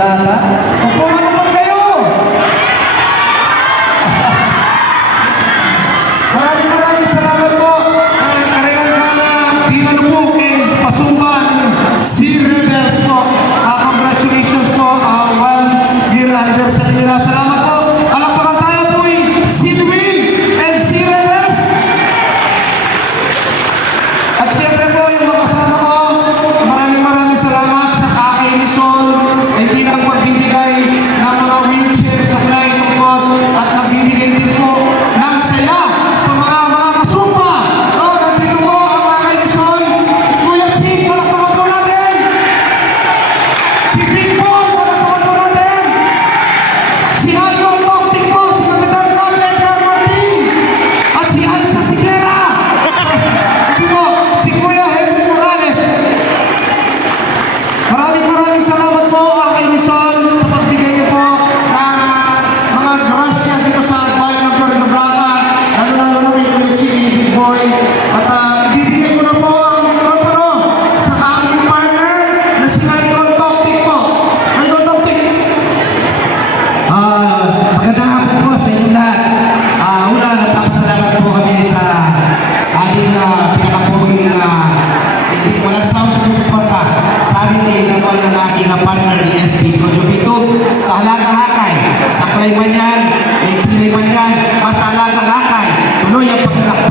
lahat, ha? Opo, manupag kayo! Maraming salamat po. Karayang di ano po, Pasumban, Sea Rebels po. Congratulations po. 1-year anniversary nila. Salamat po. Alakpakan tayo po Seawing and Sea Rebels. At siyempre po, yung mga kasama ko, maraming salamat sa aking mission. Hindi lang pagbibigay ng mga wheelchair sa flight tungkol at nagbibigay din po ng saya sa mga kasumpa. Nandito po ang aking mission. Si Kuya Ching, palakpakan po natin. Si Big Paul, palakpakan po natin. Si Idol Toktik po, si Kapitan Don Edgar Martin. At si Alsa Sigera. Ito po, si Kuya Henry Morales. Maraming salamat po aking mission sa pagbigay niyo po ng mga grasya dito sa bayan ng Florida Blanca, lalo na kay Kuya Ching, Big Boy. At ibibigay ko na po ang mikropono sa aking partner na si Idol Toktik po. Idol Toktik. Magandang hapon po sa inyo lahat. Una, nagpapasalamat po kami sa ating pinakapoging hindi walang sound sumusuporta sa amin ng aking partner ni SB Produbito sa halagang hakay. Sa klay man yan, may pilay man yan, basta halagang hakay. Tuloy ang paglalakbay